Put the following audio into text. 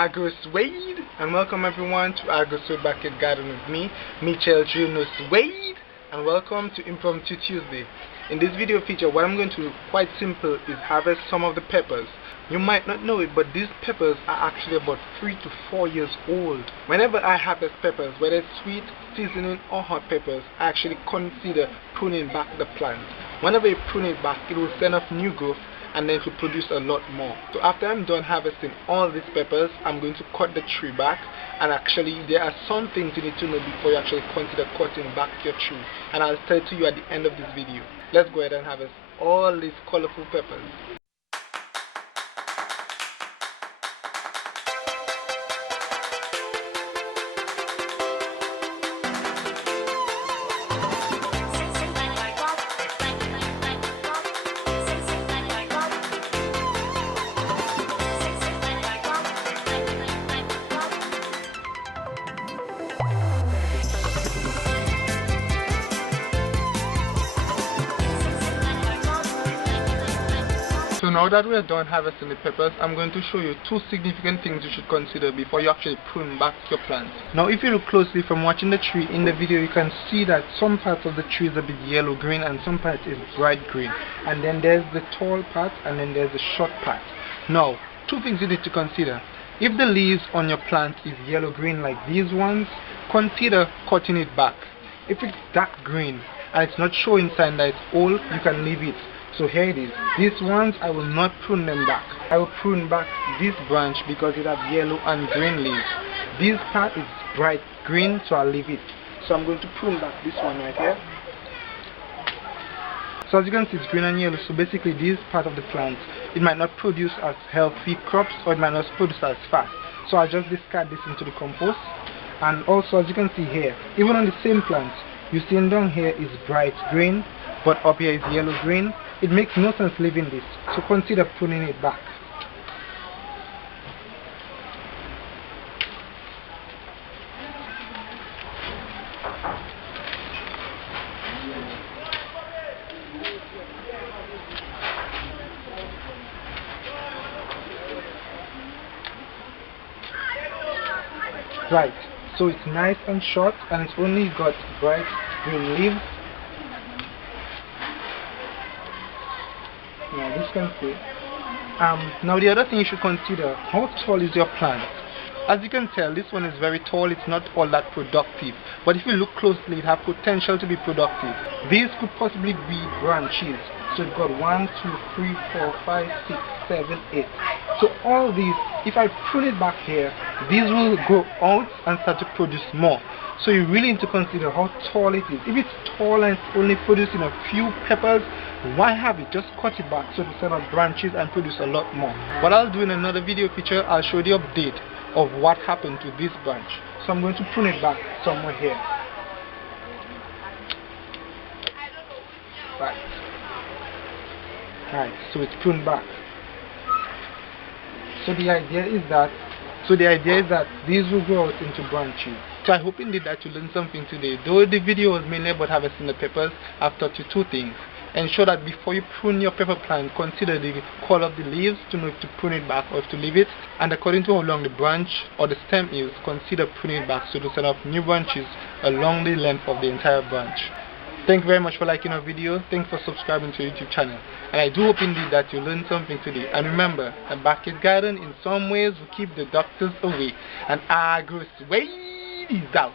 AgroSuede, and welcome everyone to AgroSuede Backyard Garden with me, Michelle Suede, and welcome to Impromptu Tuesday. In this video feature, what I'm going to do, quite simple, is harvest some of the peppers. You might not know it, but these peppers are actually about 3 to 4 years old. Whenever I harvest peppers, whether it's sweet, seasoning or hot peppers, I actually consider pruning back the plant. Whenever you prune it back, it will send off new growth and then it will produce a lot more. So after I'm done harvesting all these peppers, I'm going to cut the tree back, and actually there are some things you need to know before you actually consider cutting back your tree, and I'll tell it to you at the end of this video. Let's go ahead and harvest all these colorful peppers. So now that we are done harvesting the peppers, I'm going to show you two significant things you should consider before you actually prune back your plants. Now if you look closely from watching the tree in the video, you can see that some parts of the tree is a bit yellow green and some parts is bright green. And then there's the tall part and then there's the short part. Now, two things you need to consider. If the leaves on your plant is yellow green like these ones, consider cutting it back. If it's dark green and it's not showing sign that it's old, you can leave it. So here it is. These ones I will not prune them back. I will prune back this branch because it has yellow and green leaves. This part is bright green, so I'll leave it. So I'm going to prune back this one right here. So as you can see, it's green and yellow. So basically this part of the plant, it might not produce as healthy crops, or it might not produce as fast. So I'll just discard this into the compost. And also, as you can see here, even on the same plant, you see down here is bright green, but up here is yellow green. It makes no sense leaving this, so consider pruning it back. Right, so it's nice and short and it's only got bright green leaves. Now this can see. Now the other thing you should consider, how tall is your plant? As you can tell, this one is very tall. It's not all that productive, but if you look closely, it has potential to be productive. These could possibly be branches. So you've got 1, 2, 3, 4, 5, 6, 7, 8. So all these, if I prune it back here, these will grow out and start to produce more. So you really need to consider how tall it is. If it's tall and it's only producing a few peppers, why have it? Just cut it back so to set up branches and produce a lot more. What I'll do in another video feature, I'll show the update of what happened to this branch. So I'm going to prune it back somewhere here. Right, so it's pruned back. So the idea is that these will grow out into branches. So I hope indeed that you learned something today. Though the video was mainly about harvesting the peppers, I've taught you two things. Ensure that before you prune your pepper plant, consider the color of the leaves to know if to prune it back or if to leave it. And according to how long the branch or the stem is, consider pruning it back so to set up new branches along the length of the entire branch. Thank you very much for liking our video. Thanks for subscribing to our YouTube channel. And I do hope indeed that you learned something today. And remember, a backyard garden in some ways will keep the doctors away. And AgroSuede is out.